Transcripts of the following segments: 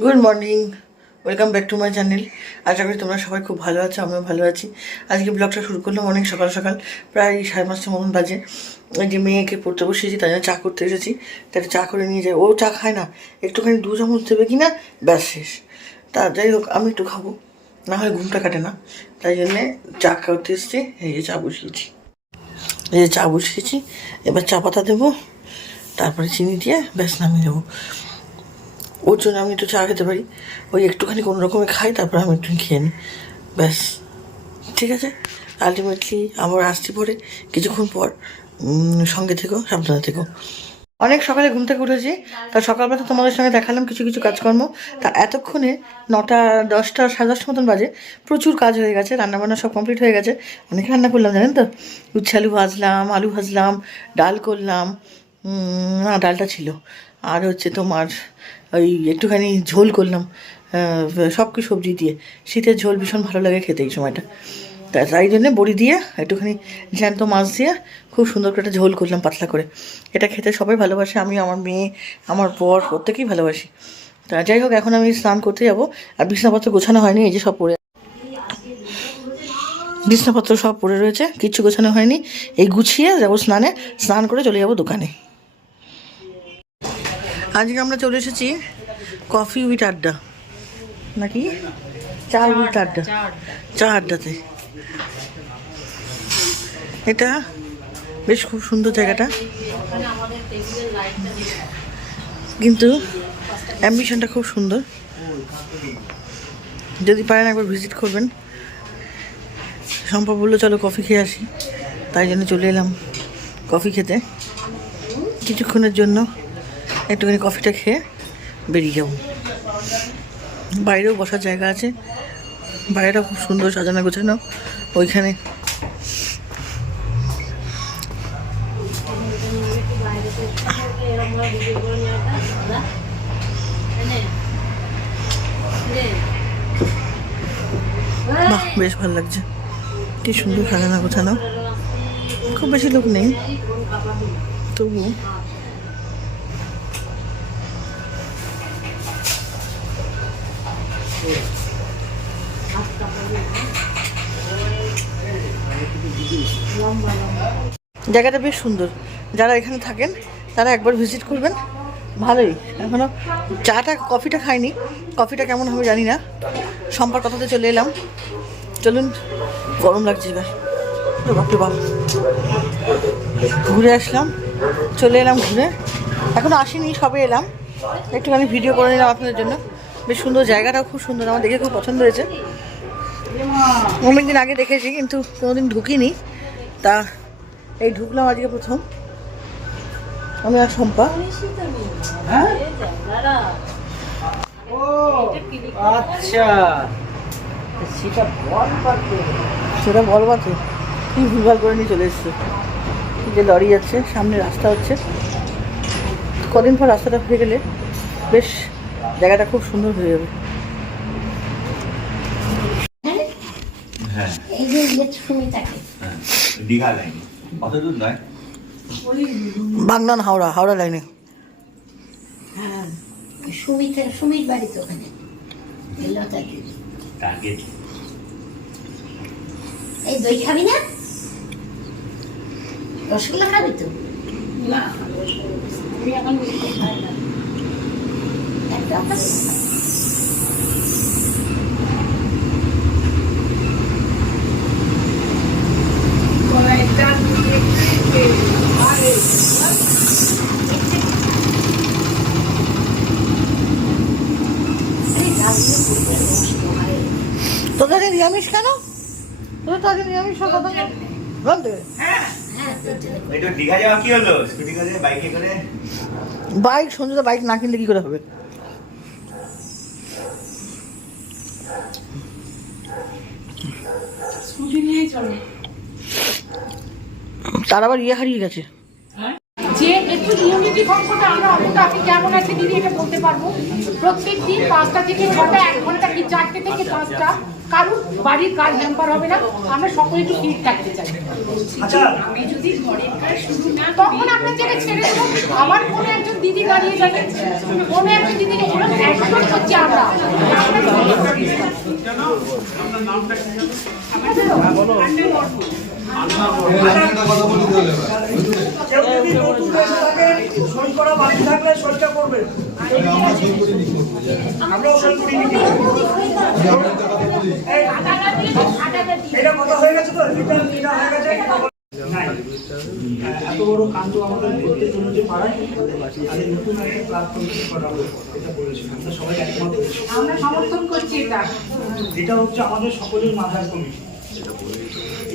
Good morning, welcome back to my channel. আশা করি তোমরা সবাই খুব ভালো আছো, আমিও ভালো আছি। আজকে ব্লগটা শুরু করলাম অনেক সকাল সকাল, প্রায় 5:30টার মতন বাজে। ওই যে মেয়েকে পড়তে বসিয়েছি, তাই জন্য চা করতে এসেছি। তাহলে চা করে নিয়ে যাই, ও চা খায় না, একটুখানি 2 চামচ দেবে কি না, ব্যাস শেষ। তা যাই হোক, আমি একটু খাবো, না হয় ঘুমটা কাটে না, তাই জন্যে চা করতে এসেছি। এই যে চা বসিয়েছি, এবার চা পাতা দেবো, তারপরে চিনি দিয়ে ব্যাস নামিয়ে দেবো। ওর জন্য আমি একটু চা খেতে পারি, ওই একটুখানি কোনো রকমে খাই, তারপর আমি একটু খেয়ে নিই, ব্যাস। ঠিক আছে, আলটিমেটলি আমার আসছি পরে কিছুক্ষণ পর। সঙ্গে থেকো, সাবধানে থেকো। অনেক সকালে ঘুম থেকে উঠেছি, তা সকালবেলা তোমাদের সঙ্গে দেখালাম কিছু কিছু কাজকর্ম। তা এতক্ষণে 9টা 10টা 10:30 মতন বাজে, প্রচুর কাজ হয়ে গেছে, রান্নাবান্না সব কমপ্লিট হয়ে গেছে। অনেক রান্না করলাম জানেন তো, উচ্ছে আলু ভাজলাম, আলু ভাজলাম, ডাল করলাম, না ডালটা ছিল, আর হচ্ছে তোমার ওই একটুখানি ঝোল করলাম, সব কিছু সবজি দিয়ে। শীতের ঝোল ভীষণ ভালো লাগে খেতে এই সময়টা, তাই জন্যে বড়ি দিয়ে একটুখানি জ্যান্ত মাছ দিয়ে খুব সুন্দর করে একটা ঝোল করলাম পাতলা করে। এটা খেতে সবাই ভালোবাসে, আমি, আমার মেয়ে, আমার বর, প্রত্যেকেই ভালোবাসি। তা যাই হোক, এখন আমি স্নান করতে যাবো। আর বিছানাপত্র গোছানো হয়নি, এই যে সব পড়ে, বিছানাপত্র সব পড়ে রয়েছে, কিচ্ছু গোছানো হয়নি। এই গুছিয়ে যাবো স্নানে, স্নান করে চলে যাবো দোকানে। আজকে আমরা চলে এসেছি কফি উইথ আড্ডা, নাকি চা উইথ আড্ডা, চা আড্ডাতে। এটা বেশ খুব সুন্দর জায়গাটা, কিন্তু অ্যাম্বিশনটা খুব সুন্দর। যদি পারেন একবার ভিজিট করবেন। সম্ভব বললো চলো কফি খেয়ে আসি, তাই জন্য চলে এলাম কফি খেতে। কিছুক্ষণের জন্য একটুখানি কফিটা খেয়ে বেরিয়ে যাব। বাইরেও বসার জায়গা আছে, বাইরেটা খুব সুন্দর সাজানো গোছানো। ওইখানে বাহ, বেশ ভালো লাগছে, কি সুন্দর সাজানো গোছানো। খুব বেশি লোক নেই, তবু জায়গাটা বেশ সুন্দর। যারা এখানে থাকেন তারা একবার ভিজিট করবেন, ভালোই। এখনও চাটা কফিটা খাইনি, কফিটা কেমন হবে জানি না। সম্পার কথাতে চলে এলাম, চলুন। গরম লাগছে এবার, বাপরে বাপ। ঘুরে আসলাম, চলে এলাম ঘুরে, এখনও আসিনি, সবে এলাম। একটুখানি ভিডিও করে নিলাম আপনাদের জন্য। বেশ সুন্দর, জায়গাটাও খুব সুন্দর, আমার দেখে খুব পছন্দ হয়েছে। অনেকদিন আগে দেখেছি কিন্তু কোনোদিন ঢুকিনি, তা এই ঢুকলাম আজকে প্রথম, আমি আর শম্পা। আচ্ছা, সেটা বলবা তো, কি ভুলভাল করে নিয়ে চলে এসছে। যে লরি যাচ্ছে, সামনে রাস্তা হচ্ছে, কদিন পর রাস্তাটা হয়ে গেলে বেশ জায়গাটা খুব সুন্দর হয়ে যাবে। বাগনান হাওড়া, হাওড়া লাইনে। হ্যাঁ, সুমির বাড়ি তো ওখানে। এই দই খাবি না? রসগোল্লা খাবি তো? না, আমি এখন খাই না। একদম খাবি না? তোদের নিরামিষ কেন? তোদের তো আগে নিরামিষ কথা বলতে। বাইক সঞ্জয়, বাইক না কিনলে কি করে হবে? তার আবার ইয়ে হারিয়ে গেছে। যে একটু ইউনিটি ফর্মটা আমরা অন্তত আপনি কেমন আছে দিদি এটা বলতে পারবো। প্রত্যেক দিন 5টা থেকে 6টা, 1 ঘন্টা কি 4টে থেকে 5টা, কারণ বাড়ির কাজ হ্যাম্পার হবে না, আমরা সকলে একটু ফিট থাকতে চাই। আমি যদি ঘরের কাজ শুরু না তখন আপনার জায়গায় ছেড়ে দেবো, আমার কোনো একজন দিদি দাঁড়িয়ে যাবে, কোনো একজন দিদি একদম হচ্ছে কেউ যদি নতুন এসে থাকে সই করা বাকি থাকলে সইটা করবেন, আমরাও সই করি নাকি এটা কথা হয়ে গেছে তো, এটা হয়ে গেছে। নাই, এত বড় কাণ্ড আমাদের করতে জন্য যে পাড়ায় আগে নতুন একটা ক্লাব কমিটি করা হবে, এটা বলেছি আমরা সবাই একমত হয়েছি। আমরা সমর্থন করছি এটা। এটা হচ্ছে আমাদের সকলের মাদার কমিটি।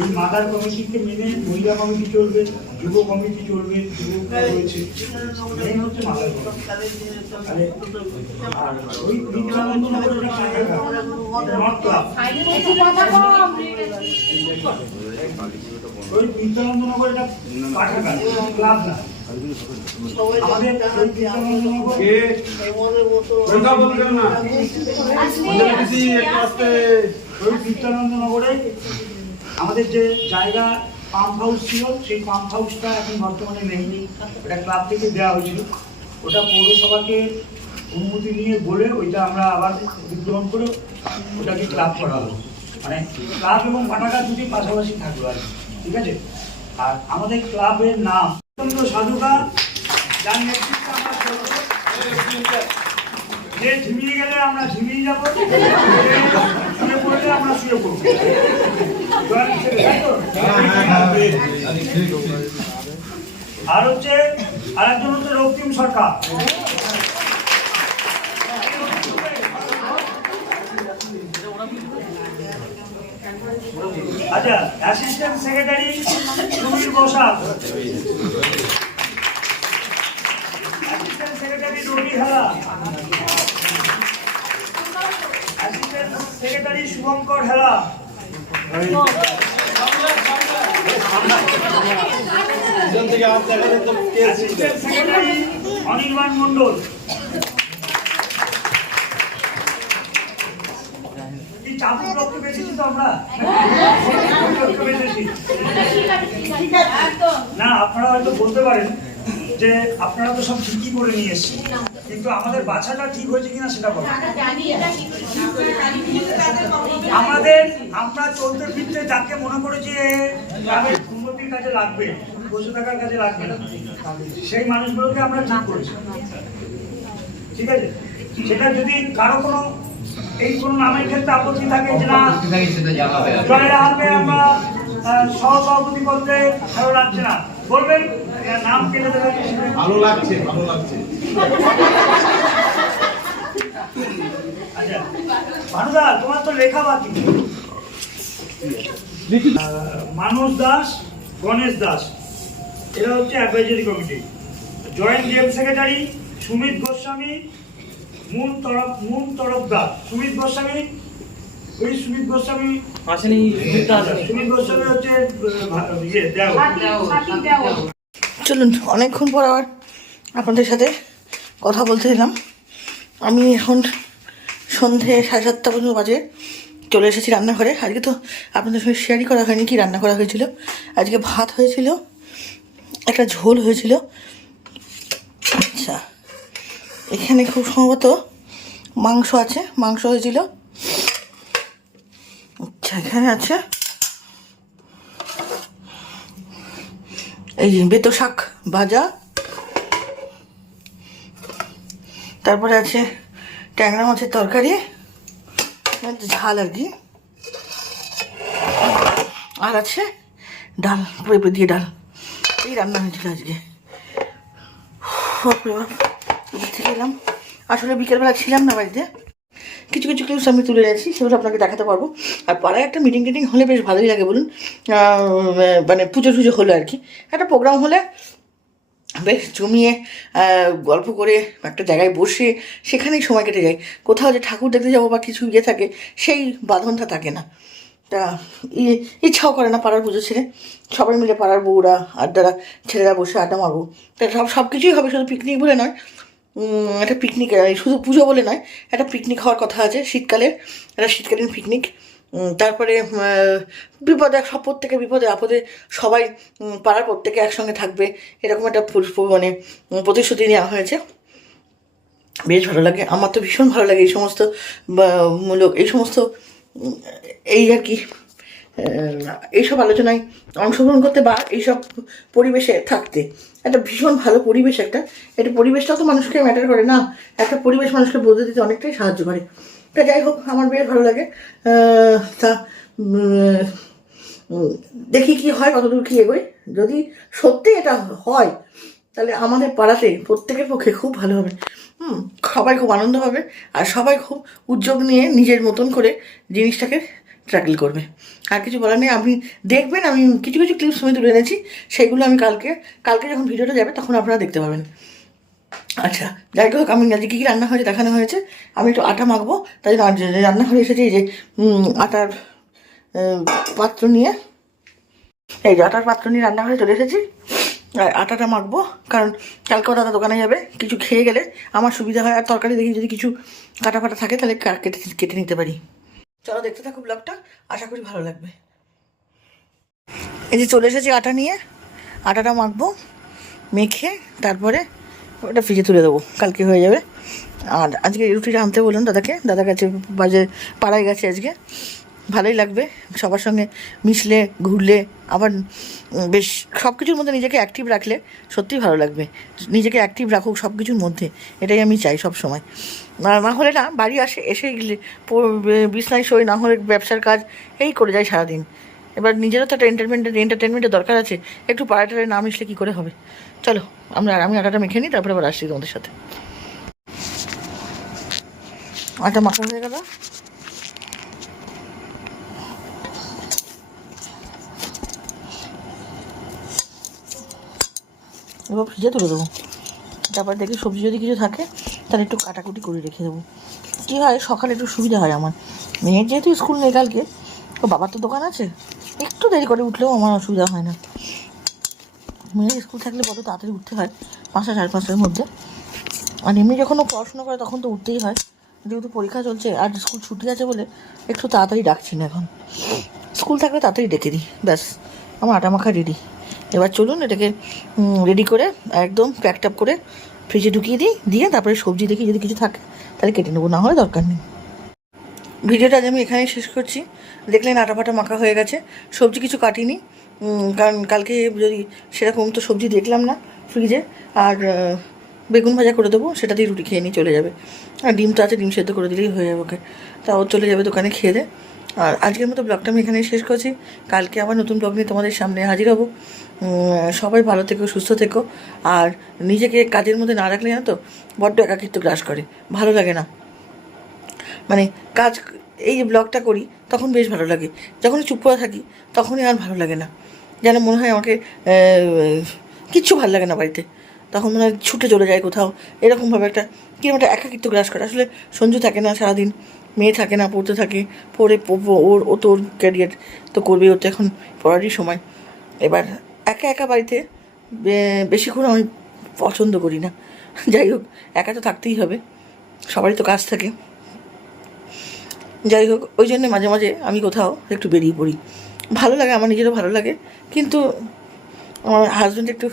এই মাদার কমিটিকে মেনে মহিলা কমিটি চলবে, যুব কমিটি চলবে, যুব রয়েছে, মেন হচ্ছে মাদার কমিটি। আর ওই নিত্যানন্দনগরের নর্থ ক্লাব, একটু কথা কম। ওই নিত্যানন্দনগর এটা পাঠাগার ক্লাব না। আমাদের ওই নিত্যানন্দনগর ওই নিত্যানন্দনগরে আমাদের যে জায়গা পাম্প হাউস ছিল, সেই পাম্প হাউসটা এখন বর্তমানে নেই, ওটা ক্লাব থেকে দেওয়া হয়েছিল। ওটা পৌরসভাকে অনুমতি নিয়ে বলে ওইটা আমরা আবার অধিগ্রহণ করে ওটাকে ক্লাব করা হলো, মানে ক্লাব এবং পাঠাগার দুটি পাশাপাশি থাকলো আর কি, ঠিক আছে। আর আমাদের ক্লাবের নাম সাধুকা, যার নেতৃত্বে আমরা চলবো। যে ঝিমিয়ে গেলে আমরা ঝিমিয়ে যাবো, শুয়ে পড়লে আমরা শুয়ে পড়বো। আর হচ্ছে আরেকজন হচ্ছে রক্তিম সরকার, আচ্ছা assistant secretary Sunil Basak, assistant secretary Rabi Hela, assistant secretary Shubhankar হেলা, অ্যাসিস্ট্যান্ট সেক্রেটারি অনির্বাণ মন্ডল। কি চাপুর রক্ত বেঁচেছি তো আমরা, রক্ত বেঁচেছি না। আপনারা হয়তো বলতে পারেন যে আপনারা তো সব ঠিকই করে নিয়ে এসেছেন, কিন্তু আমাদের বাছাটা ঠিক হয়েছে কিনা সেটা বলেন। আমরা চলতে ফিরতে যাকে মনে করেছি গ্রামের উন্নতির কাজে লাগবে, বসে থাকার কাজে লাগবে না, সেই মানুষগুলোকে আমরা ঠিক করেছি, ঠিক আছে। সেটা যদি কারো কোনো এই কোন নামের ক্ষেত্রে আপত্তি থাকে যে না জয়রামকে আমরা সহসভাপতি পদে ভালো লাগছে না, বলবেন নাম কেটে দেবেন, ভালো লাগছে, ভালো লাগছে। আচ্ছা ভানুদা, তোমার তো লেখা বাকি। মানস দাস, গণেশ দাস, এরা হচ্ছে advisory committee. Joint general secretary Sumit Goswami, Moon Tarafdar. Sumit Goswami, ওই সুমিত গোস্বামী আসেনি, সুমিত গোস্বামী হচ্ছে চলুন, অনেকক্ষণ পর আবার আপনাদের সাথে কথা বলতে এলাম। আমি এখন সন্ধে 7:30 পর্যন্ত বাজে চলে এসেছি রান্নাঘরে। আজকে তো আপনাদের সঙ্গে শেয়ারই করা হয়নি কি রান্না করা হয়েছিল। আজকে ভাত হয়েছিল, একটা ঝোল হয়েছিল, আচ্ছা এখানে খুব সম্ভবত মাংস আছে, মাংস হয়েছিল, আচ্ছা এখানে আছে এই যে বেতো শাক ভাজা, তারপরে আছে ট্যাংরা মাছের তরকারি, ঝাল আর কি, আর আছে ডাল, পেঁপে দিয়ে ডাল। এই রান্না হয়েছিল আজকে। বাপরে বাপ, এদিক থেকে এলাম। আসলে বিকেলবেলা ছিলাম না বাড়িতে, কিছু কিছু ক্লিপস আমি তুলে এনেছি, সেগুলো আপনাকে দেখাতে পারবো। আর পাড়ায় একটা মিটিং টিটিং হলে বেশ ভালোই লাগে বলুন, মানে পুজো টুজো হলো আর কি, একটা প্রোগ্রাম হলে বেশ জমিয়ে গল্প করে একটা জায়গায় বসে সেখানেই সময় কেটে যায়। কোথাও যে ঠাকুর দেখতে যাবো বা কিছু ইয়ে থাকে, সেই বাঁধনটা থাকে না, তা ইচ্ছাও করে না পাড়ার পুজো ছেড়ে। সবাই মিলে পাড়ার বউরা আড্ডারা ছেলেরা বসে আড্ডা মারবো, তা সব কিছুই হবে, শুধু পিকনিক বলে নয়, একটা পিকনিক শুধু পুজো বলে নয়, একটা পিকনিক হওয়ার কথা আছে শীতকালের, একটা শীতকালীন পিকনিক। তারপরে বিপদে সব প্রত্যেকের বিপদে আপদে সবাই পাড়ার প্রত্যেকে একসঙ্গে থাকবে, এরকম একটা মানে প্রতিশ্রুতি নেওয়া হয়েছে। বেশ ভালো লাগে, আমার তো ভীষণ ভালো লাগে এই সমস্ত মূলক এই সমস্ত এই আর কি এইসব আলোচনায় অংশগ্রহণ করতে বা এইসব পরিবেশে থাকতে। একটা ভীষণ ভালো পরিবেশ, এটা পরিবেশটাও তো মানুষকে ম্যাটার করে না, একটা পরিবেশ মানুষকে বলতে দিতে অনেকটাই সাহায্য করে। তা যাই হোক, আমার বেশ ভালো লাগে। তা দেখি কি হয়, কতদূর কি এগোয়। যদি সত্যি এটা হয় তাহলে আমাদের পাড়াতে প্রত্যেকের পক্ষে খুব ভালো হবে। সবাই খুব আনন্দ পাবে, আর সবাই খুব উদ্যোগ নিয়ে নিজের মতন করে জিনিসটাকে ট্র্যাকেল করবে। আর কিছু বলার নেই। আপনি দেখবেন, আমি কিছু কিছু ক্লিপস আমি তুলে এনেছি, সেগুলো আমি কালকে যখন ভিডিওটা যাবে তখন আপনারা দেখতে পাবেন। আচ্ছা, যাই হোক, আমি আজকে কী কী রান্না হয়েছে দেখানো হয়েছে। আমি একটু আটা মাখবো, তাই রান্নাঘরে এসেছি। এই যে আটার পাত্র নিয়ে, এই যে আটার পাত্র নিয়ে রান্নাঘরে চলে এসেছি। আর আটাটা মাখবো, কারণ কালকেও দাদা দোকানে যাবে, কিছু খেয়ে গেলে আমার সুবিধা হয়। আর তরকারি দেখি যদি কিছু কাটা ফাটা থাকে তাহলে কেটে নিতে পারি। চলো দেখতে থাকো ব্লগটা, আশা করি ভালো লাগবে। এই যে চলে এসেছি আটা নিয়ে, আটাটা মাখবো, মেখে তারপরে ওটা ফ্রিজে তুলে দেবো, কালকে হয়ে যাবে। আর আজকে রুটিটা আনতে বললাম দাদাকে, দাদা গেছে পাড়ায় গেছে আজকে। ভালোই লাগবে সবার সঙ্গে মিশলে, ঘুরলে, আবার বেশ সব কিছুর মধ্যে নিজেকে অ্যাক্টিভ রাখলে সত্যিই ভালো লাগবে। নিজেকে অ্যাক্টিভ রাখুক সব কিছুর মধ্যে, এটাই আমি চাই সব সময়। না হলে না, বাড়ি এসে গেলে বিছনায় শোয়, না হলে ব্যবসার কাজ এই করে যায় সারাদিন। এবার নিজেরও তো একটা এন্টারটেনমেন্টের দরকার আছে, একটু পাড়াটারে না মিশলে কী করে হবে। চলো আমি আটাটা মেখে নিই, তারপরে আবার আসছি তোমাদের সাথে। আটা মাখা হয়ে গেল, এবার ফ্রিজে তুলে দেবো। তারপর দেখি সবজি যদি কিছু থাকে তাহলে একটু কাটাকুটি করে রেখে দেবো। কী হয়, সকালে একটু সুবিধা হয় আমার। মেয়ের যেহেতু স্কুল নেই কালকে, তো বাবার তো দোকান আছে, একটু দেরি করে উঠলেও আমার অসুবিধা হয় না। মেয়ের স্কুল থাকলে বড় তাড়াতাড়ি উঠতে হয়, 5টা 5:30টার মধ্যে। আর এমনি যখন ও পড়াশোনা করে তখন তো উঠতেই হয়, যেহেতু পরীক্ষা চলছে আর স্কুল ছুটি আছে বলে একটু তাড়াতাড়ি ডাকছি না এখন। স্কুল থাকলে তাড়াতাড়ি ডেকে দিই, ব্যাস আমার আটা মাখা রেডি। এবার চলুন এটাকে রেডি করে একদম প্যাকড আপ করে ফ্রিজে ঢুকিয়ে দিয়ে তারপরে সবজি দেখি যদি কিছু থাকে তাহলে কেটে নেবো, না হলে দরকার নেই। ভিডিওটা আজ আমি এখানেই শেষ করছি। দেখলেন আটা ফাটা মাখা হয়ে গেছে, সবজি কিছু কাটিনি, কারণ কালকে যদি সেরকম তো সবজি দেখলাম না ফ্রিজে। আর বেগুন ভাজা করে দেবো, সেটা দিয়ে রুটি খেয়ে নিয়ে চলে যাবে। আর ডিম তো আছে, ডিম সেদ্ধ করে দিলেই হয়ে যাবে ওকে। তা ও চলে যাবে দোকানে খেয়ে দে। আর আজকের মতো ব্লগটা আমি এখানেই শেষ করছি। কালকে আবার নতুন ব্লগ নিয়ে তোমাদের সামনে হাজির হব। সবাই ভালো থেকো, সুস্থ থেকো। আর নিজেকে কাজের মধ্যে না রাখলে জানো তো বড্ড একাকিত্ব গ্রাস করে, ভালো লাগে না। মানে কাজ, এই যে ব্লগটা করি তখন বেশ ভালো লাগে, যখন চুপ করে থাকি তখনই আর ভালো লাগে না। যেন মনে হয় আমাকে কিচ্ছু ভালো লাগে না বাড়িতে, তখন মনে হয় ছুটে চলে যায় কোথাও, এরকমভাবে কিরকম একটা একাকিত্ব গ্রাস করে। আসলে সঞ্জু থাকে না সারাদিন, মেয়ে থাকে না, পড়তে থাকে, ও তো ওর ক্যারিয়ার তো করবেই, ওর তো এখন পড়ারই সময়। এবার একা বাড়িতে বেশিক্ষণ আমি পছন্দ করি না। যাই হোক, একা তো থাকতেই হবে, সবারই তো কাজ থাকে। যাই হোক, ওই জন্য মাঝে মাঝে আমি কোথাও একটু বেরিয়ে পড়ি, ভালো লাগে, আমার নিজেরও ভালো লাগে। কিন্তু আমার হাজব্যান্ড একটু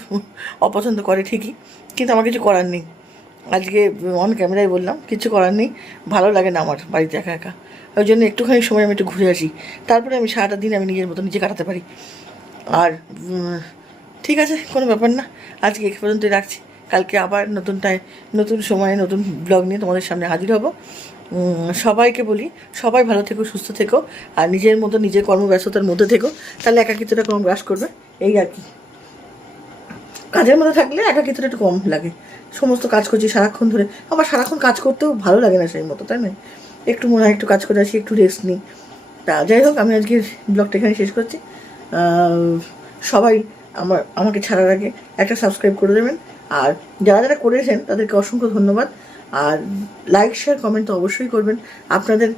অপছন্দ করে ঠিকই, কিন্তু আমার কিছু করার নেই। আজকে অন ক্যামেরায় বললাম, কিছু করার নেই, ভালো লাগে না আমার বাড়িতে একা। ওই জন্য একটুখানি সময় আমি একটু ঘুরে আসি, তারপরে আমি সারাটা দিন আমি নিজের মতো নিজে কাটাতে পারি। আর ঠিক আছে, কোনো ব্যাপার না, আজকে এ পর্যন্তই রাখছি। কালকে আবার নতুন সময়ে নতুন ব্লগ নিয়ে তোমাদের সামনে হাজির হব। সবাইকে বলি, সবাই ভালো থেকো, সুস্থ থেকো, আর নিজের মতো নিজের কর্মব্যস্ততার মধ্যে থেকো, তাহলে একাকিত্বটা কম গ্রাস করবে, এই আর কি। কাজের মধ্যে থাকলে একাকিত্বটা একটু কম লাগে। সমস্ত কাজ করছি সারাক্ষণ ধরে, আবার সারাক্ষণ কাজ করতেও ভালো লাগে না সেই মতো, তাই না? একটু মনে হয় একটু কাজ করে আসি, একটু রেস্ট নিই। তা যাই হোক, আমি আজকের ব্লগটা এখানে শেষ করছি। সবাই আমাকে ছাড়ার আগে একটা সাবস্ক্রাইব করে দেবেন, আর যারা করেছেন তাদেরকে অসংখ্য ধন্যবাদ। আর লাইক, শেয়ার, কমেন্ট তো অবশ্যই করবেন। আপনাদের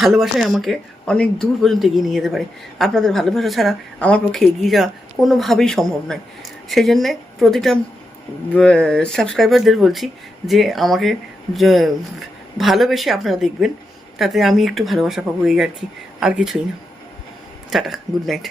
ভালোবাসায় আমাকে অনেক দূর পর্যন্ত এগিয়ে নিয়ে যেতে পারে। আপনাদের ভালোবাসা ছাড়া আমার পক্ষে এগিয়ে যাওয়া কোনোভাবেই সম্ভব নয়। সেই জন্যে প্রতিটা সাবস্ক্রাইবারদের বলছি যে আমাকে ভালোবেসে আপনারা দেখবেন, তাতে আমি একটু ভালোবাসা পাবো, এই আর কি, আর কিছুই না। Tata, good night.